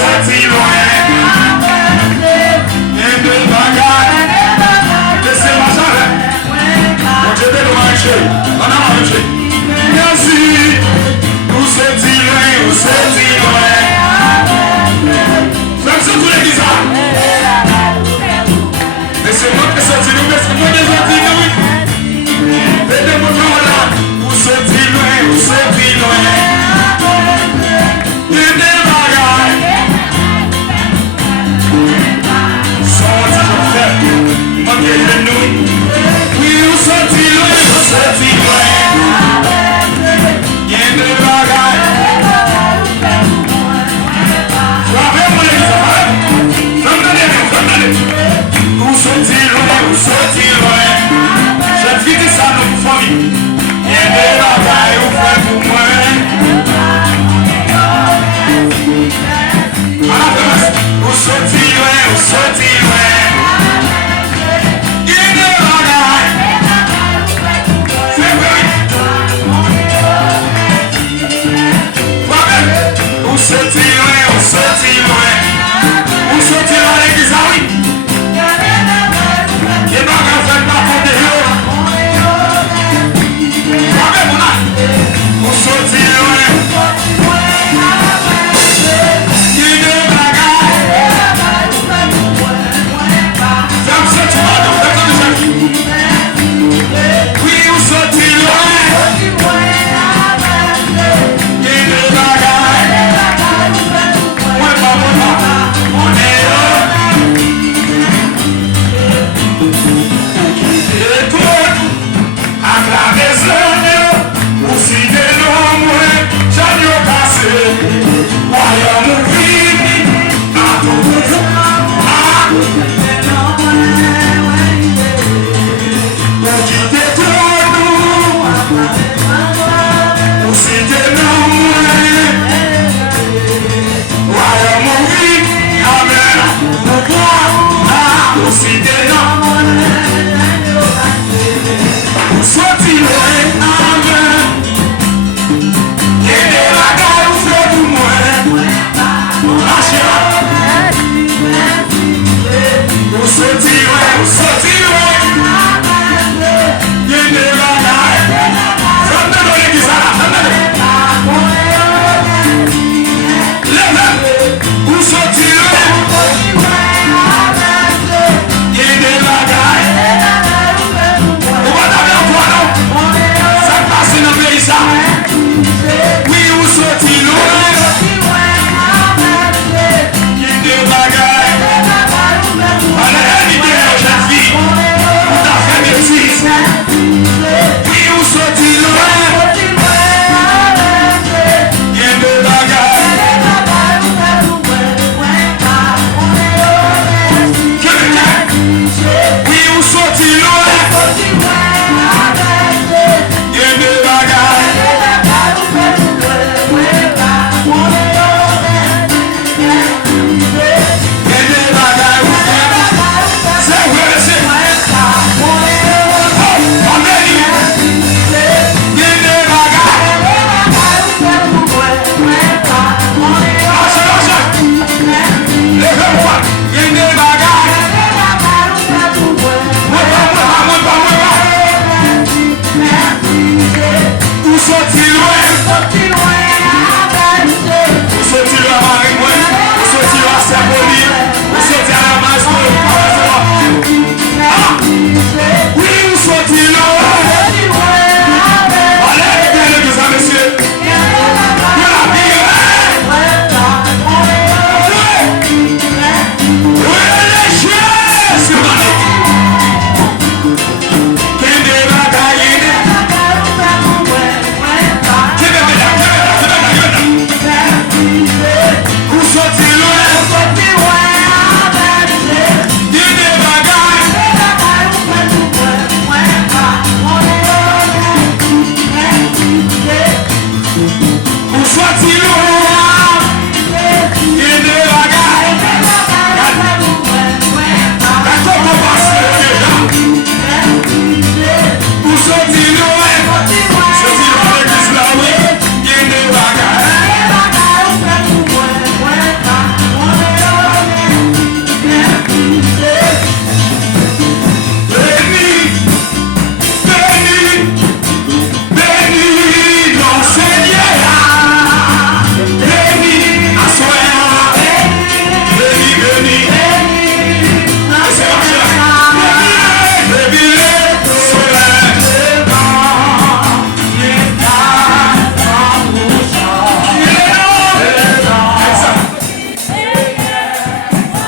sorti loin. Et de bagaille. Laissez-moi ça. On te fait le marché. On a marché. Merci. Vous sorti loin, vous sorti loin. Même si vous voulez dire ça. Laissez-moi que sorti loin, laissez-moi que sorti loin. Aidez-moi là. Vous sorti loin, vous sorti loin. Et de bagaille. Sorti loin. Ok, je nous. Oui, vous sorti loin, vous sorti loin. Et de bagaille. Frappez-moi les gens. Frappez-les. Vous sorti loin, vous sorti loin. Je dis ça dans vos familles. Et de bagaille, vous faites pour moi. Vous sorti loin, vous sorti loin. Et de bagaille. C'est vrai. Vous sorti